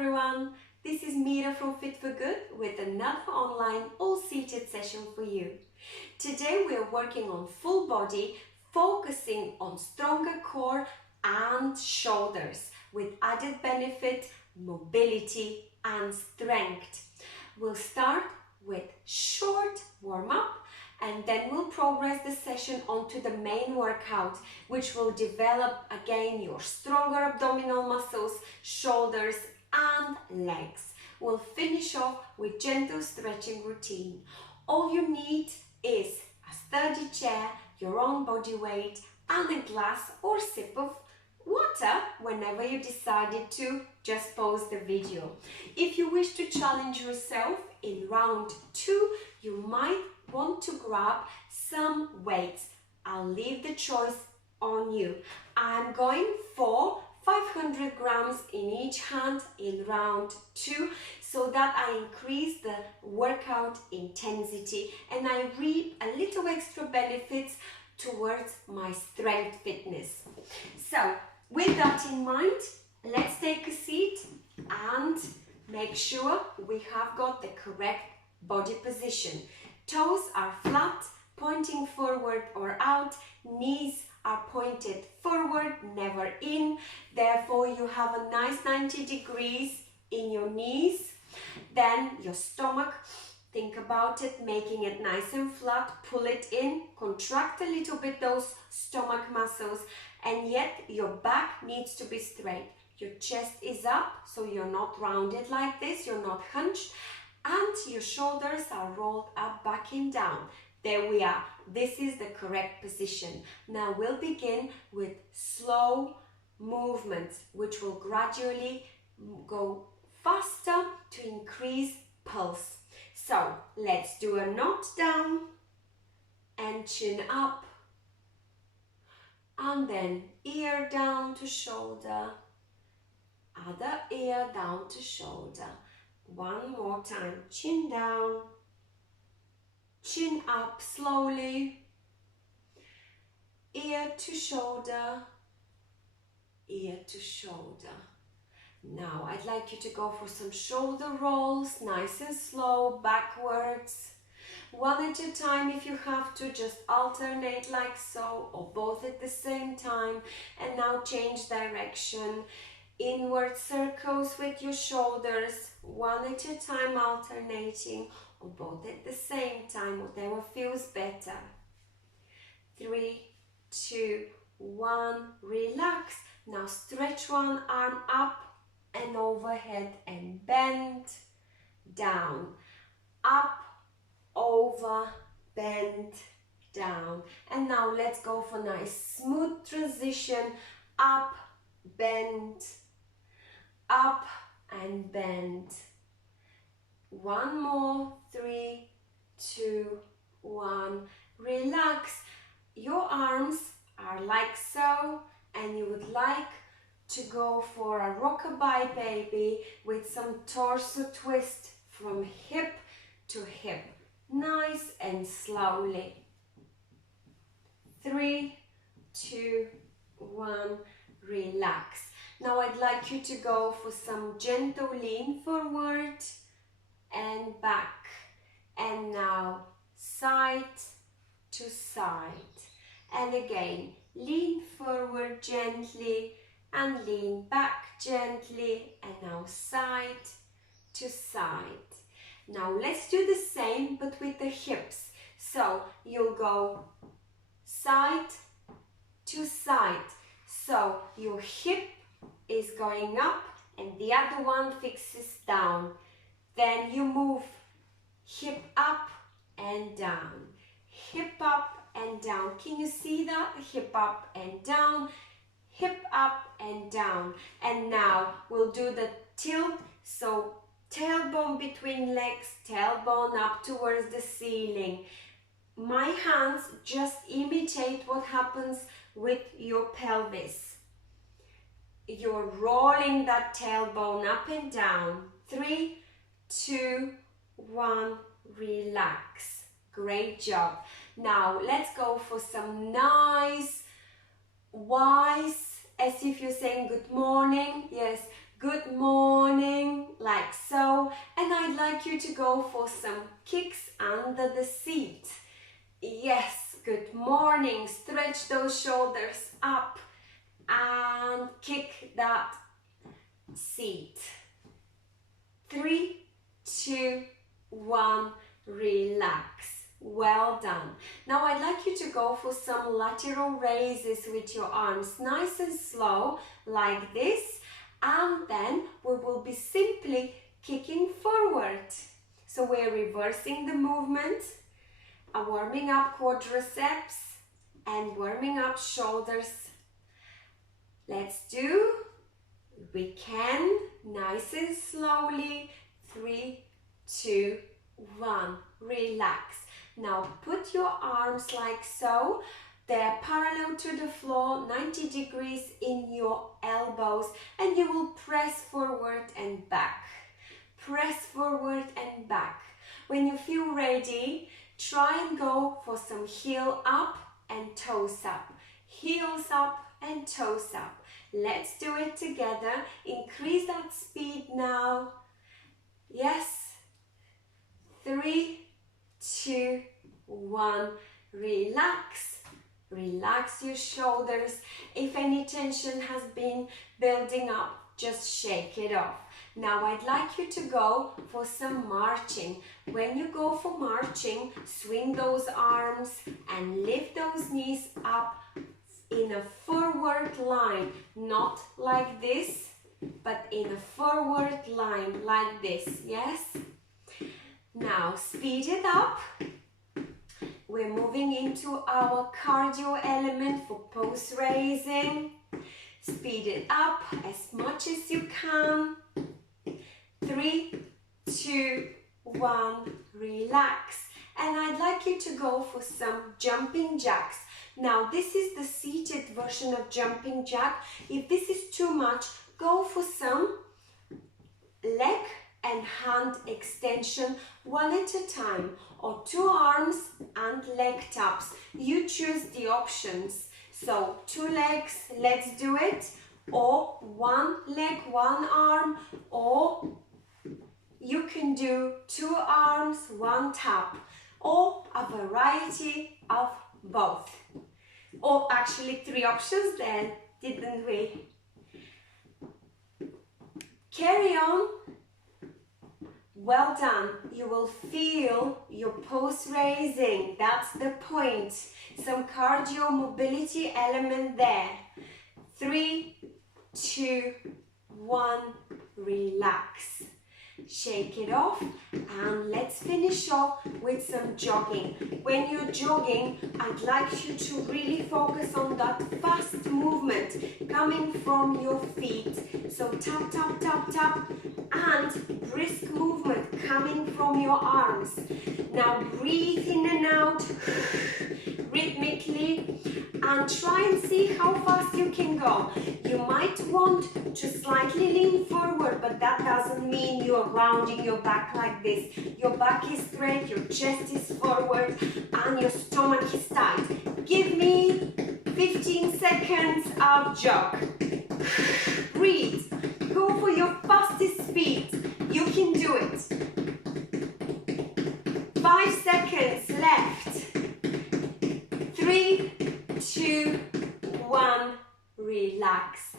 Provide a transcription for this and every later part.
everyone, this is Mira from Fit for Good with another online all-seated session for you. Today we are working on full body, focusing on stronger core and shoulders with added benefit, mobility and strength. We'll start with short warm-up and then we'll progress the session onto the main workout, which will develop again your stronger abdominal muscles, shoulders and legs. We'll finish off with gentle stretching routine. All you need is a sturdy chair, your own body weight and a glass or sip of water whenever you decided to just pause the video. If you wish to challenge yourself in round 2, you might want to grab some weights. I'll leave the choice on you. I'm going for 500 grams in each hand in round 2 so that I increase the workout intensity and I reap a little extra benefits towards my strength fitness. So with that in mind, let's take a seat and make sure we have got the correct body position. Toes are flat, pointing forward or out. Knees are pointed forward, never in. Therefore, you have a nice 90 degrees in your knees. Then your stomach, think about it, making it nice and flat. Pull it in, contract a little bit those stomach muscles, and yet your back needs to be straight. Your chest is up, so you're not rounded like this, you're not hunched. And your shoulders are rolled up, back and down. There we are. This is the correct position. Now we'll begin with slow movements, which will gradually go faster to increase pulse. So let's do a knot down and chin up. And then ear down to shoulder. Other ear down to shoulder. One more time, chin down, chin up slowly, ear to shoulder, ear to shoulder. Now I'd like you to go for some shoulder rolls, nice and slow, backwards. One at a time if you have to, just alternate like so, or both at the same time. And now change direction. Inward circles with your shoulders, one at a time alternating, or both at the same time, whatever feels better. 3, 2, 1, relax. Now stretch one arm up and overhead and bend, down, up, over, bend, down. And now let's go for nice smooth transition, up, bend, up and bend. One more, 3, 2, 1. Relax. Your arms are like so, and you would like to go for a rockabye baby with some torso twist from hip to hip. Nice and slowly. 3, 2, 1. Relax. Now I'd like you to go for some gentle lean forward and back. And now side to side. And again, lean forward gently and lean back gently. And now side to side. Now let's do the same but with the hips. So you'll go side to side. So your hip is going up and the other one fixes down. Then you move hip up and down, hip up and down. Can you see that? Hip up and down, hip up and down. And now we'll do the tilt. So tailbone between legs, tailbone up towards the ceiling. My hands just imitate what happens with your pelvis. You're rolling that tailbone up and down. 3, 2, 1, relax. Great job. Now let's go for some nice, wise, as if you're saying good morning. Yes, good morning, like so. And I'd like you to go for some kicks under the seat. Yes, good morning. Stretch those shoulders up and kick that seat. 3, 2, 1, relax. Well done. Now I'd like you to go for some lateral raises with your arms, nice and slow, like this, and then we will be simply kicking forward. So we're reversing the movement, warming up quadriceps and warming up shoulders. Let's do, we can, nice and slowly. 3, 2, 1, relax. Now put your arms like so, they're parallel to the floor, 90 degrees in your elbows, and you will press forward and back. Press forward and back. When you feel ready, try and go for some heel up and toes up. Heels up and toes up. Let's do it together. Increase that speed now. Yes. 3, 2, 1, relax. Relax your shoulders. If any tension has been building up, just shake it off. Now I'd like you to go for some marching. When you go for marching, swing those arms and lift those knees up in a forward line. Not like this, but in a forward line like this, yes? Now speed it up. We're moving into our cardio element for pose raising. Speed it up as much as you can. 3, 2, 1, relax. And I'd like you to go for some jumping jacks. Now this is the seated version of jumping jack. If this is too much, go for some leg and hand extension one at a time, or 2 arms and leg taps. You choose the options. So 2 legs, let's do it, or 1 leg, 1 arm, or you can do 2 arms, 1 tap, or a variety of both. Or actually 3 options then, didn't we? Carry on. Well done. You will feel your pose raising. That's the point. Some cardio mobility element there. 3, 2, 1, relax. Shake it off and let's finish off with some jogging. When you're jogging, I'd like you to really focus on that fast movement coming from your feet. So tap, tap, tap, tap, and brisk movement coming from your arms. Now breathe in and out rhythmically and try and see how fast you can go. You might want to slightly lean forward, but that doesn't mean you're rounding your back like this. Your back is straight, your chest is forward, and your stomach is tight. Give me 15 seconds of jog. Breathe. Go for your fastest speed. You can do it. 5 seconds left. 3, 2, 1, relax.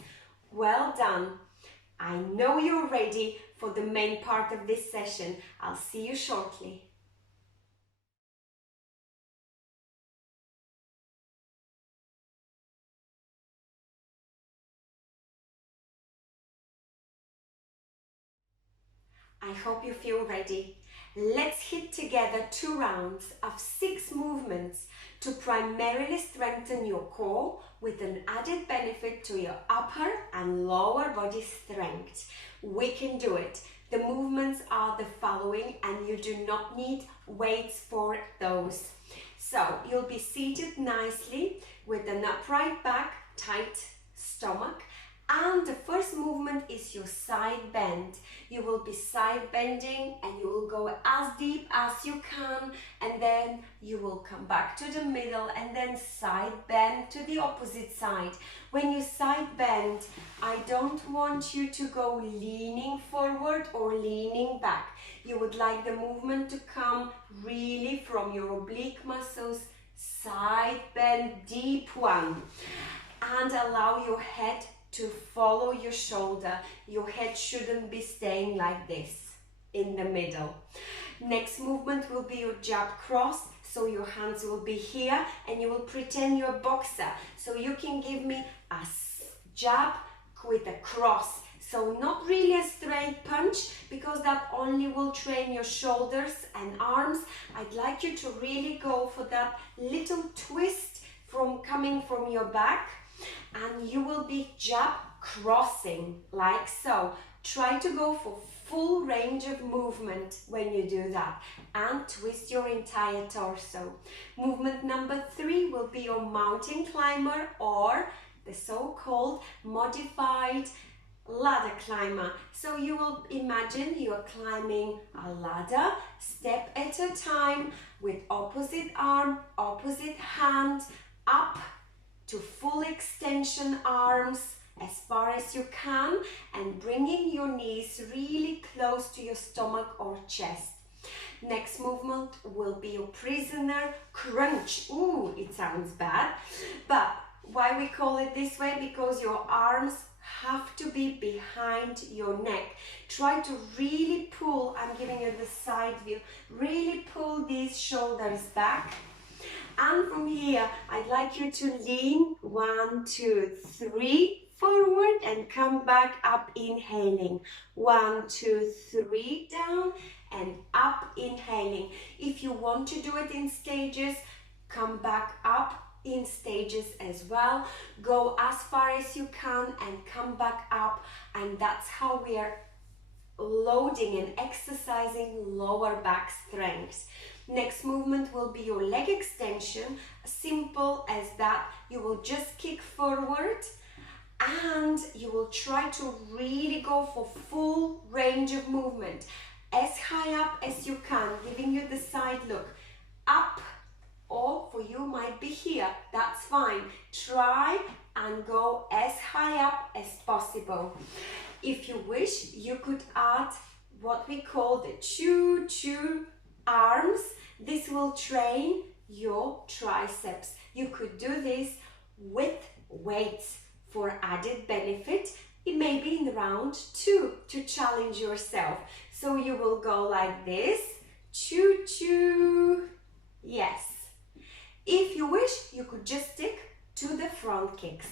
Well done. I know you're ready for the main part of this session. I'll see you shortly. I hope you feel ready. Let's hit together 2 rounds of 6 movements to primarily strengthen your core with an added benefit to your upper and lower body strength. We can do it. The movements are the following and you do not need weights for those. So you'll be seated nicely with an upright back, tight stomach, And the first movement is your side bend. You will be side bending and you will go as deep as you can, and then you will come back to the middle and then side bend to the opposite side. When you side bend, I don't want you to go leaning forward or leaning back. You would like the movement to come really from your oblique muscles, side bend, deep one, and allow your head to follow your shoulder. Your head shouldn't be staying like this in the middle. Next movement will be your jab cross. So your hands will be here and you will pretend you're a boxer. So you can give me a jab with a cross. So not really a straight punch, because that only will train your shoulders and arms. I'd like you to really go for that little twist from coming from your back, and you will be jab crossing like so. Try to go for full range of movement when you do that, and twist your entire torso. Movement number 3 will be your mountain climber, or the so-called modified ladder climber. So you will imagine you are climbing a ladder, step at a time, with opposite arm, opposite hand, up to full extension arms as far as you can, and bringing your knees really close to your stomach or chest. Next movement will be your prisoner crunch. Ooh, it sounds bad, but why we call it this way? Because your arms have to be behind your neck. Try to really pull, I'm giving you the side view, really pull these shoulders back. And from here, I'd like you to lean 1, 2, 3 forward and come back up, inhaling. 1, 2, 3 down and up, inhaling. If you want to do it in stages, come back up in stages as well. Go as far as you can and come back up, and that's how we are loading and exercising lower back strength. Next movement will be your leg extension. Simple as that. You will just kick forward and you will try to really go for full range of movement. As high up as you can, giving you the side look. Up, or for you might be here, that's fine. Try and go as high up as possible. If you wish, you could add what we call the choo-choo arms. This will train your triceps. You could do this with weights for added benefit. It may be in round 2 to challenge yourself. So you will go like this, choo-choo, yes. If you wish, you could just stick to the front kicks.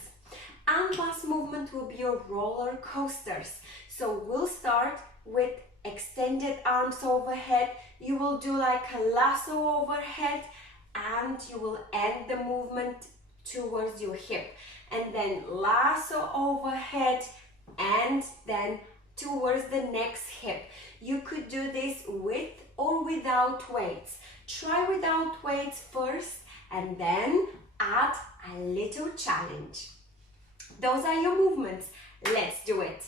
And last movement will be your roller coasters. So we'll start with extended arms overhead. You will do like a lasso overhead, and you will end the movement towards your hip. And then lasso overhead, and then towards the next hip. You could do this with or without weights. Try without weights first, and then add a little challenge. Those are your movements. Let's do it.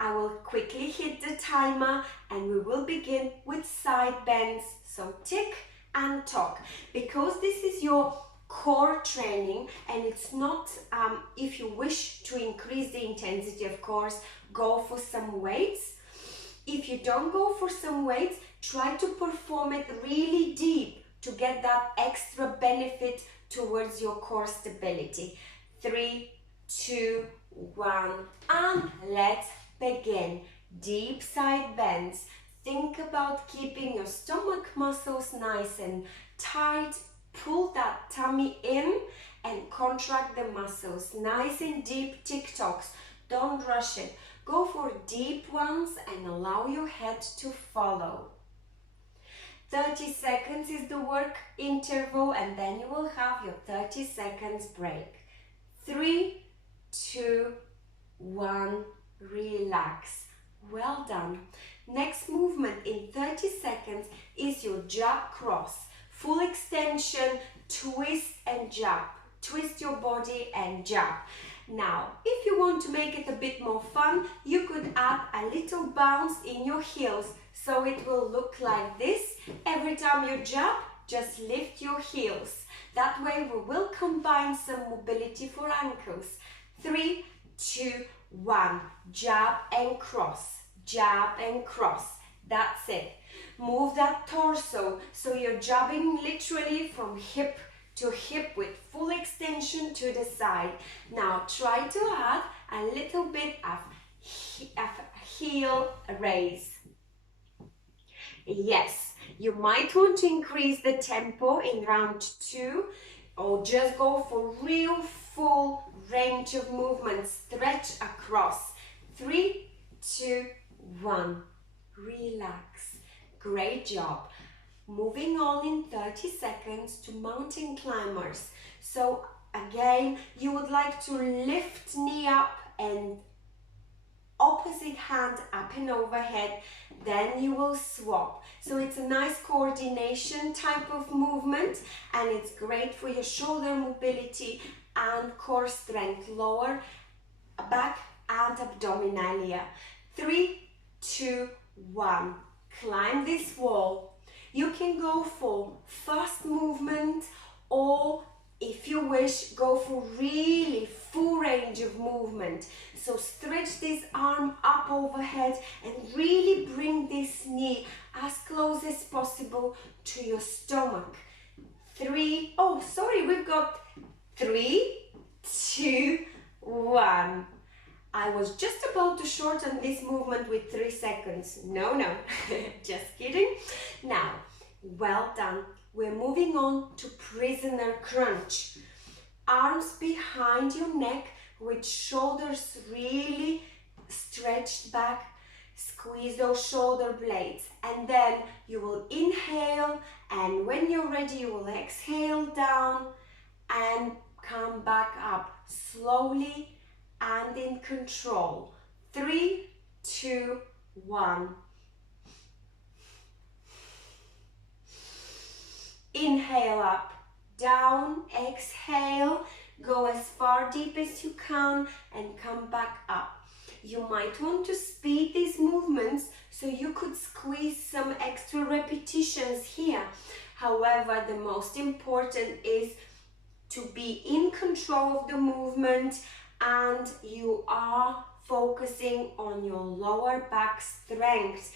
I will quickly hit the timer and we will begin with side bends. So tick and tock. Because this is your core training, and it's not, if you wish to increase the intensity, of course, go for some weights. If you don't go for some weights, try to perform it really deep to get that extra benefit towards your core stability. 3, 2, 1, and let's begin. Deep side bends. Think about keeping your stomach muscles nice and tight. Pull that tummy in and contract the muscles. Nice and deep tick-tocks. Don't rush it. Go for deep ones and allow your head to follow. 30 seconds is the work interval, and then you will have your 30 seconds break. 3, 2, 1, relax. Well done. Next movement in 30 seconds is your jab cross. Full extension, twist and jab. Twist your body and jab. Now, if you want to make it a bit more fun, you could add a little bounce in your heels. So it will look like this. Every time you jump, just lift your heels. That way we will combine some mobility for ankles. 3, 2, 1. Jab and cross. Jab and cross. That's it. Move that torso so you're jabbing literally from hip to hip with full extension to the side. Now try to add a little bit of heel raise. Yes, you might want to increase the tempo in round 2 or just go for real full range of movement. Stretch across. 3, 2, 1. Relax. Great job. Moving on in 30 seconds to mountain climbers. So again, you would like to lift knee up and opposite hand up and overhead, then you will swap. So it's a nice coordination type of movement, and it's great for your shoulder mobility and core strength, lower back and abdominalia. 3, 2, 1. Climb this wall. You can go for fast movement, or if you wish, go for really full range of movement. So stretch this arm up overhead and really bring this knee as close as possible to your stomach. We've got 3, 2, 1. I was just about to shorten this movement with 3 seconds. No, just kidding. Now, well done. We're moving on to prisoner crunch. Arms behind your neck with shoulders really stretched back. Squeeze those shoulder blades, and then you will inhale, and when you're ready you will exhale down and come back up slowly and in control. 3, 2, 1. Inhale up, down, exhale, go as far deep as you can and come back up. You might want to speed these movements so you could squeeze some extra repetitions here. However, the most important is to be in control of the movement, and you are focusing on your lower back strength,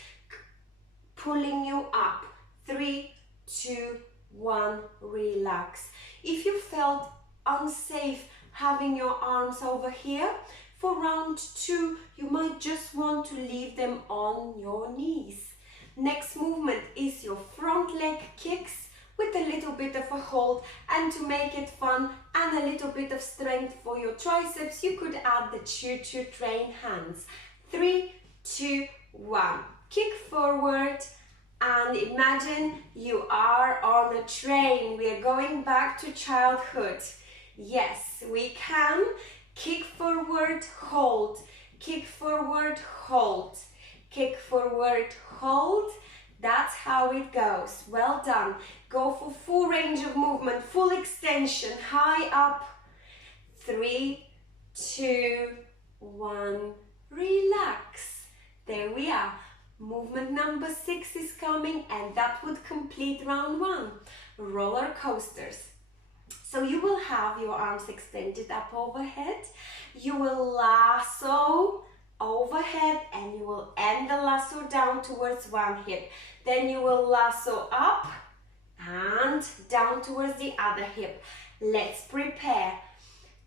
pulling you up. 3, 2, 1, relax. If you felt unsafe having your arms over here, for round 2, you might just want to leave them on your knees. Next movement is your front leg kicks with a little bit of a hold, and to make it fun and a little bit of strength for your triceps, you could add the choo-choo train hands. 3, 2, 1. Kick forward and imagine you are on a train. We are going back to childhood. Yes, we can. Kick forward, hold. Kick forward, hold. Kick forward, hold. That's how it goes. Well done. Go for full range of movement, full extension, high up. 3, 2, 1. Relax. There we are. Movement number 6 is coming, and that would complete round 1. Roller coasters. So you will have your arms extended up overhead. You will lasso overhead, and you will end the lasso down towards one hip. Then you will lasso up and down towards the other hip. Let's prepare.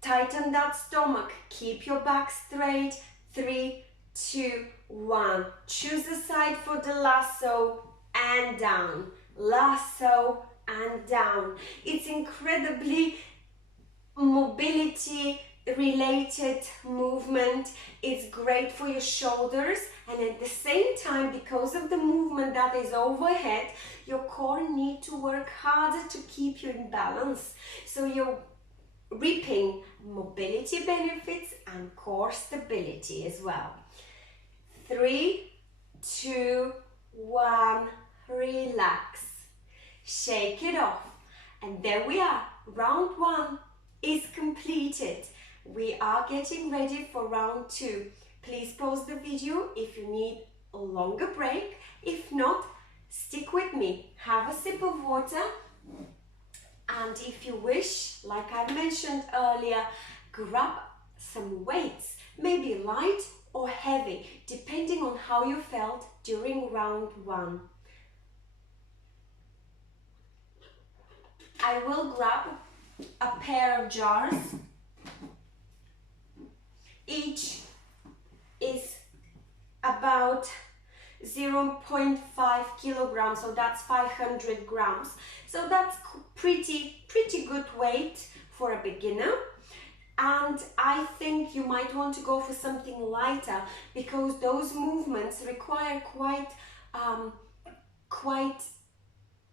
Tighten that stomach. Keep your back straight. 3, 2, 1. Choose a side for the lasso and down. Lasso and down. It's incredibly mobility related movement. It's great for your shoulders, and at the same time, because of the movement that is overhead, your core needs to work harder to keep you in balance. So you're reaping mobility benefits and core stability as well. 3, 2, 1, relax. Shake it off. And there we are. Round 1 is completed. We are getting ready for round 2. Please pause the video if you need a longer break. If not, stick with me. Have a sip of water. And if you wish, like I mentioned earlier, grab some weights, maybe light or heavy, depending on how you felt during round 1. I will grab a pair of jars. Each is about 0.5 kilograms, so that's 500 grams. So that's pretty good weight for a beginner. And I think you might want to go for something lighter because those movements require quite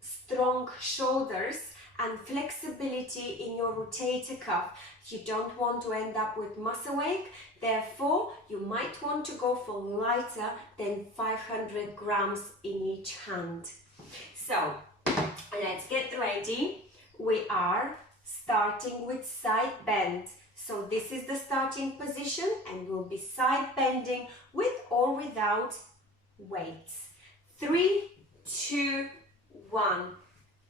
strong shoulders and flexibility in your rotator cuff. You don't want to end up with muscle ache, therefore you might want to go for lighter than 500 grams in each hand. So let's get ready. We are starting with side bend. So this is the starting position and we'll be side bending with or without weights. 3, 2, 1.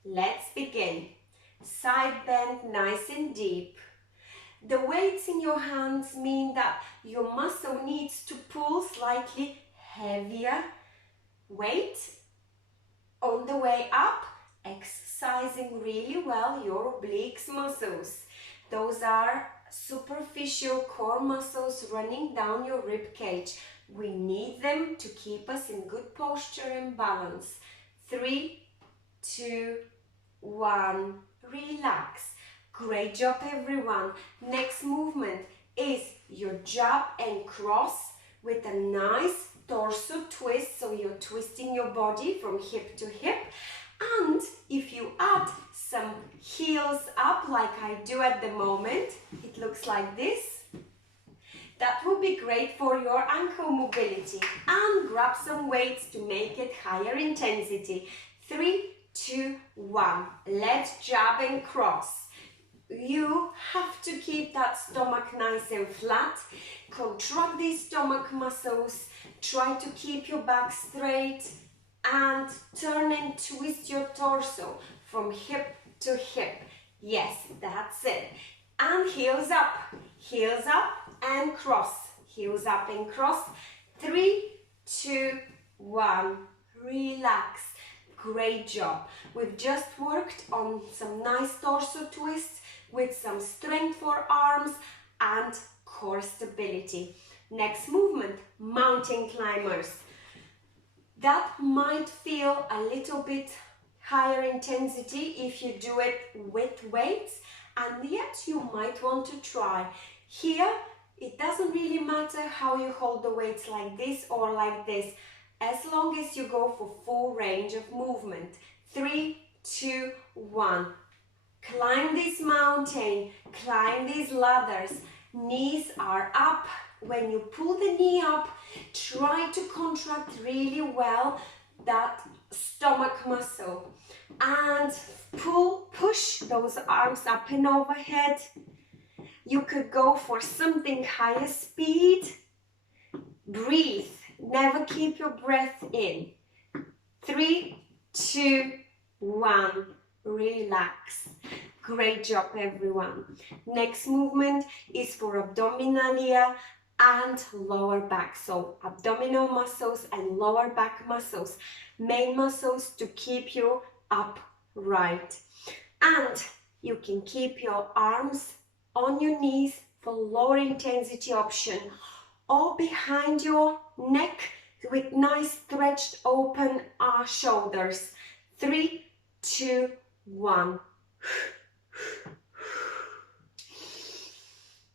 Let's begin. Side bend nice and deep. The weights in your hands mean that your muscle needs to pull slightly heavier weight on the way up, exercising really well your obliques muscles. Those are superficial core muscles running down your rib cage. We need them to keep us in good posture and balance. 3, 2, 1. Relax. Great job, everyone. Next movement is your jab and cross with a nice torso twist. So you're twisting your body from hip to hip. And if you add some heels up like I do at the moment, it looks like this. That will be great for your ankle mobility. And grab some weights to make it higher intensity. 3, 2, 1. Let's jab and cross. You have to keep that stomach nice and flat. Contract these stomach muscles. Try to keep your back straight and turn and twist your torso from hip to hip. Yes, that's it. And heels up and cross. Heels up and cross. 3, 2, 1. Relax. Great job. We've just worked on some nice torso twists with some strength for arms and core stability. Next movement, mountain climbers. That might feel a little bit higher intensity if you do it with weights, and yet you might want to try. Here, it doesn't really matter how you hold the weights, like this or like this, as long as you go for full range of movement. 3, 2, 1. Climb this mountain, climb these ladders. Knees are up. When you pull the knee up, try to contract really well that stomach muscle. And push those arms up and overhead. You could go for something higher speed. Breathe. Never keep your breath in. 3, 2, 1. Relax. Great job, everyone. Next movement is for abdominalia and lower back. So abdominal muscles and lower back muscles, main muscles to keep you upright. And you can keep your arms on your knees for lower intensity option, or behind your neck with nice stretched open shoulders. 3, 2, 1.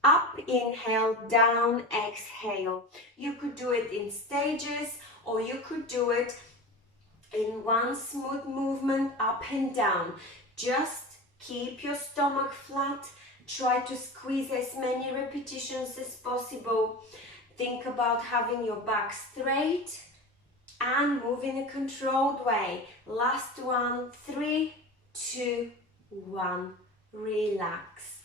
Up, inhale, down, exhale. You could do it in stages, or you could do it in one smooth movement up and down. Just keep your stomach flat. Try to squeeze as many repetitions as possible. Think about having your back straight and move in a controlled way. Last one. 3, 2, 1. Relax.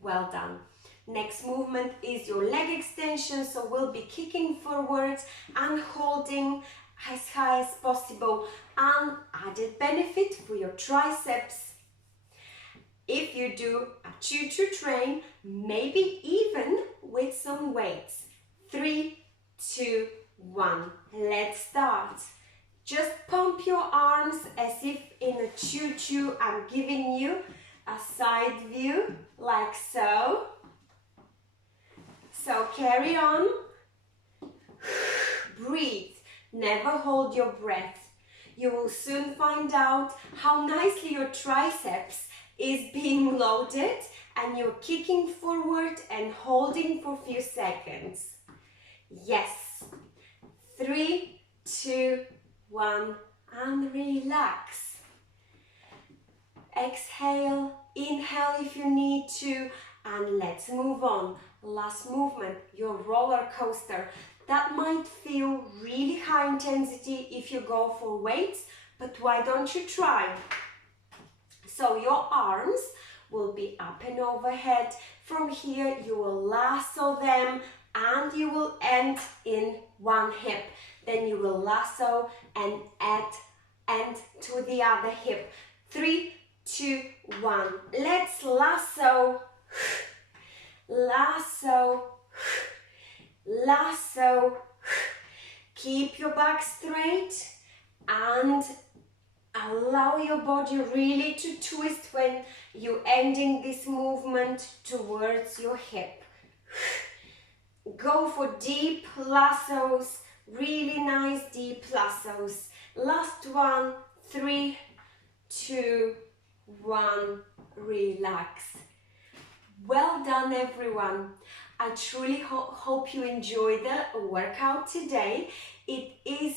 Well done. Next movement is your leg extension, so we'll be kicking forwards and holding as high as possible. An added benefit for your triceps. If you do a choo-choo train, maybe even with some weights. 3, 2, 1. Let's start. Just pump your arms as if in a choo-choo. I'm giving you a side view like so. So carry on. Breathe. Never hold your breath. You will soon find out how nicely your triceps is being loaded and you're kicking forward and holding for a few seconds. Yes. 3, 2, 1 and relax. Exhale, inhale if you need to, and let's move on. Last movement, your roller coaster. That might feel really high intensity if you go for weights, but why don't you try? So your arms will be up and overhead. From here you will lasso them and you will end in one hip. Then you will lasso and end to the other hip. 3, 2, 1. Let's lasso, lasso, lasso. Keep your back straight and allow your body really to twist when you're ending this movement towards your hip. Go for deep lassos, really nice deep lassos. Last one, 3, 2, 1, relax. Well done everyone. I truly hope you enjoyed the workout today. It is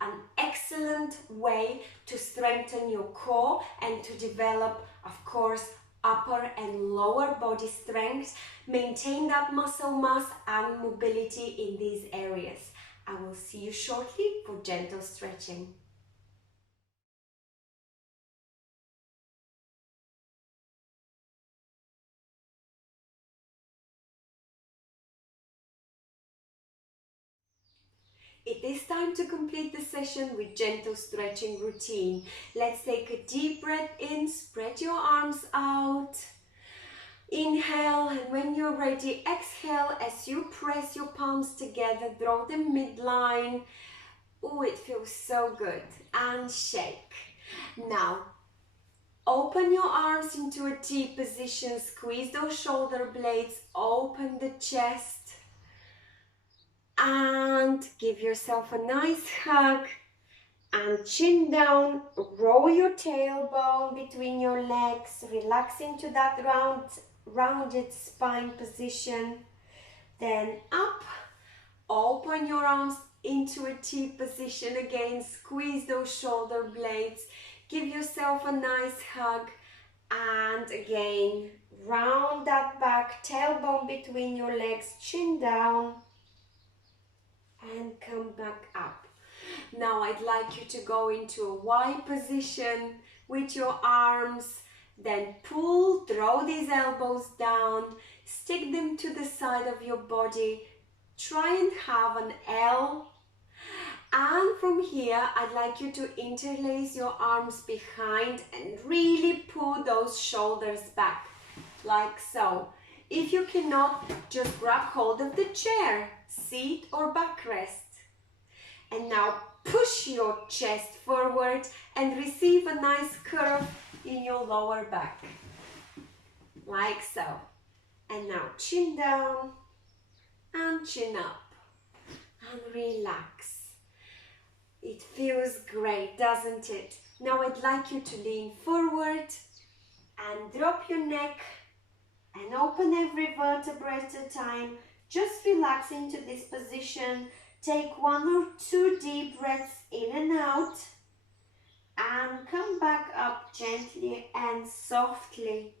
an excellent way to strengthen your core and to develop, of course, upper and lower body strength, maintain that muscle mass and mobility in these areas. I will see you shortly for gentle stretching. It is time to complete the session with gentle stretching routine. Let's take a deep breath in, spread your arms out. Inhale, and when you're ready, exhale as you press your palms together, draw them midline. Oh, it feels so good. And shake. Now, open your arms into a T position, squeeze those shoulder blades, open the chest. And give yourself a nice hug and chin down, roll your tailbone between your legs, relax into that rounded spine position. Then up, open your arms into a T position again, squeeze those shoulder blades, give yourself a nice hug and again, round that back, tailbone between your legs, chin down. And come back up. Now I'd like you to go into a Y position with your arms, then pull, throw these elbows down, stick them to the side of your body, try and have an L, and from here I'd like you to interlace your arms behind and really pull those shoulders back, like so. If you cannot, just grab hold of the chair, seat or backrest. And now push your chest forward and receive a nice curve in your lower back. Like so. And now chin down and chin up. And relax. It feels great, doesn't it? Now I'd like you to lean forward and drop your neck and open every vertebra at a time. Just relax into this position. Take 1 or 2 deep breaths in and out. And come back up gently and softly.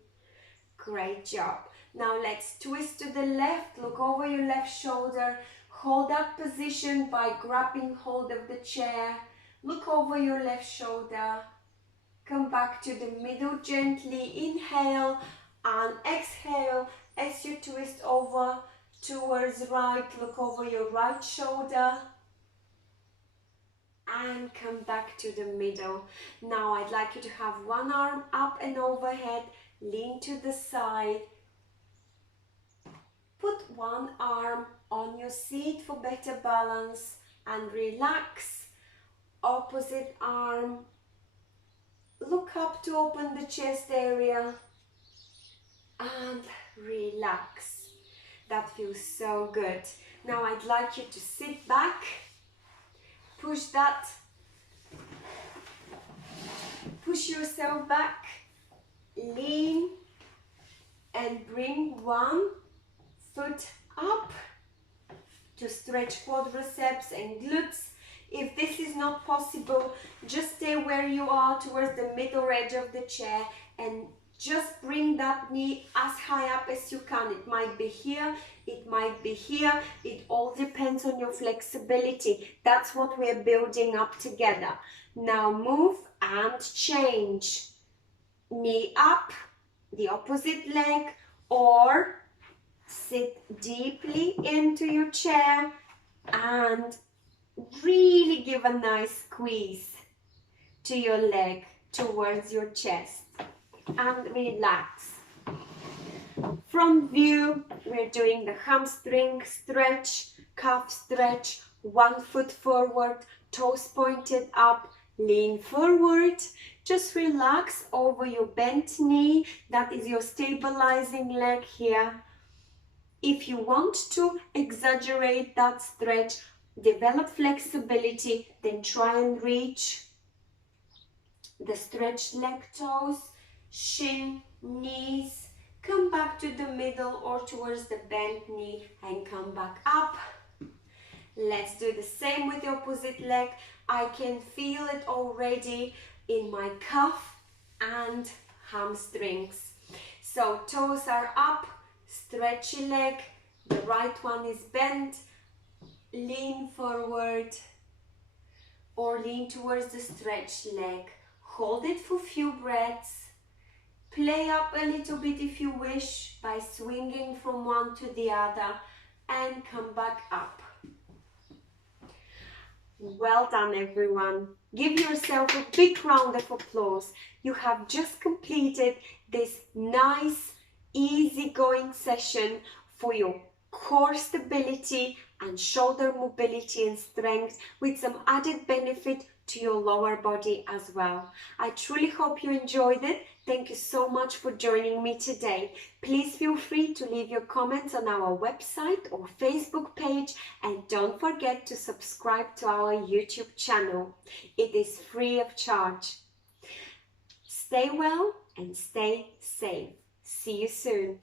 Great job. Now let's twist to the left. Look over your left shoulder. Hold that position by grabbing hold of the chair. Look over your left shoulder. Come back to the middle gently. Inhale and exhale. As you twist over towards right, look over your right shoulder and come back to the middle. Now I'd like you to have one arm up and overhead, lean to the side. Put one arm on your seat for better balance and relax. Opposite arm. Look up to open the chest area and relax. That feels so good. Now I'd like you to sit back. Push yourself back, lean and bring one foot up to stretch quadriceps and glutes. If this is not possible, just stay where you are towards the middle edge of the chair and just bring that knee as high up as you can. It might be here, it might be here. It all depends on your flexibility. That's what we're building up together. Now move and change. Knee up, the opposite leg, or sit deeply into your chair and really give a nice squeeze to your leg towards your chest and relax. From view, we're doing the hamstring stretch, calf stretch, 1 foot forward, toes pointed up, lean forward. Just relax over your bent knee. That is your stabilizing leg here. If you want to exaggerate that stretch, develop flexibility, then try and reach the stretched leg toes, shin, knees, come back to the middle or towards the bent knee and come back up. Let's do the same with the opposite leg. I can feel it already in my calf and hamstrings. So toes are up, stretchy leg, the right one is bent, lean forward or lean towards the stretched leg. Hold it for a few breaths. Play up a little bit if you wish by swinging from one to the other and come back up. Well done, everyone. Give yourself a big round of applause. You have just completed this nice, easy-going session for your core stability and shoulder mobility and strength, with some added benefit to your lower body as well. I truly hope you enjoyed it. Thank you so much for joining me today. Please feel free to leave your comments on our website or Facebook page, and don't forget to subscribe to our YouTube channel. It is free of charge. Stay well and stay safe. See you soon.